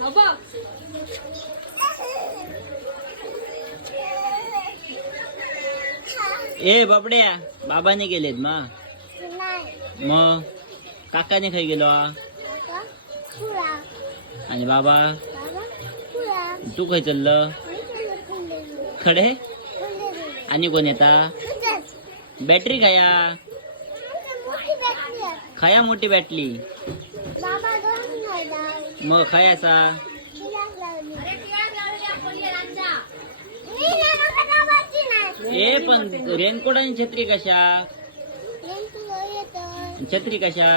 बघ. ए बाबड्या बाबाने गेलेत मग मग काकाने खाई गेलो? आणि बाबा? तू खय चाललं? खडे? आणि कोण येता? बॅटरी खाया. खाया मोठी बॅटली बाबा दोन नाही मग काय असा ए पण रेनकोट आणि छत्री कशा? छत्री कशा?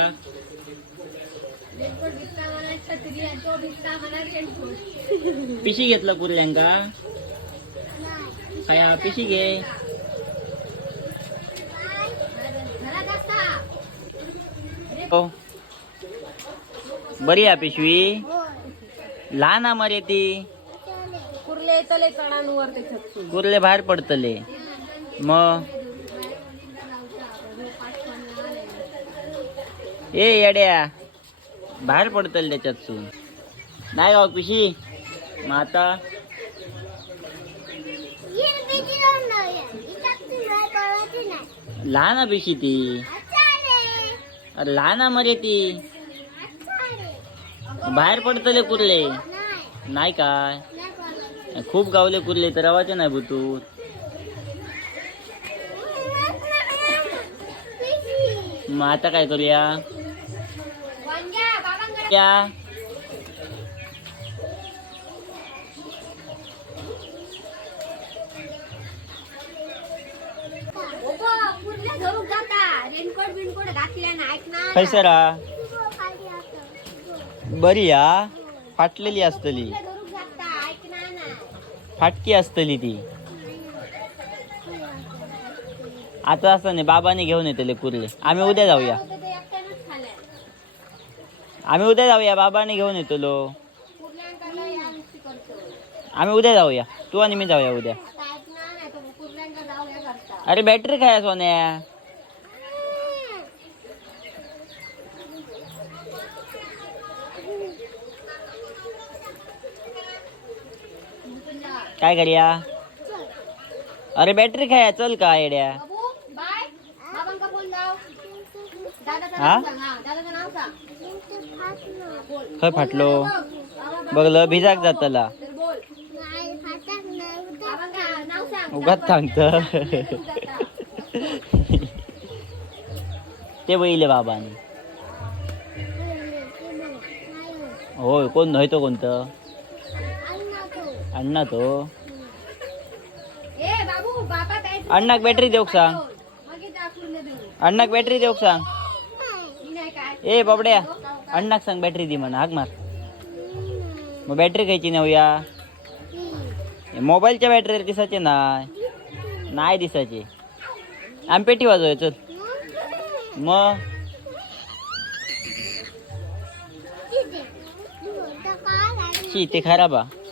पिशी घेतलं कुर्ल्यांका नाही खाया पिशी घे. हो. बरी आहे पिशवी? लहान आहे मरे ती चले कुर्ले चढांवर कुर्ले बाहेर पडतले. मग? ए येड्या. बाहेर पडतले त्याच्यातून नाही गाव पिशी. मग आता? लहान आहे पिशी ती. अरे लहान आहे मरे ती. अच्छा रे बाहेर पडतले कुर्ले नाही. काय? खूप गावले कुर्ले तर आवाज नाही बुतू. बिजी मग आता काय करूया? वांग्या बाबांकडे. बरी या फाटलेली असतली. फाटकी असतली ती. आता असं नाही बाबाने घेऊन येतले कुर्ले. आम्ही उद्या जाऊया. आम्ही उद्या जाऊया बाबाने घेऊन येतलो. आम्ही उद्या जाऊया. तू आणि मी जाऊया उद्या. अरे बॅटरी काय सोन्या. काय करूया अरे बॅटरी खाया चल का येड्या? बोल हा? बोल. खय फाटलो. बघलं भिजाक जातला. बोल. उगाच सांगत. ते बघितले बाबाने. होय कोण नाही तो कोणतं? अण्णा तो अण्णाक बॅटरी देऊक सांग. अण्णाक बॅटरी देऊक सांग. ए बाबड्या अण्णाक सांग बॅटरी दे म्हणा हाक मार. मग बॅटरी खायची नेऊया मोबाईलच्या बॅटरी दिसायचे नाही. नाही दिसायचे. आम्ही पेटी वाजवूया चल मग? शी ते खराबा काय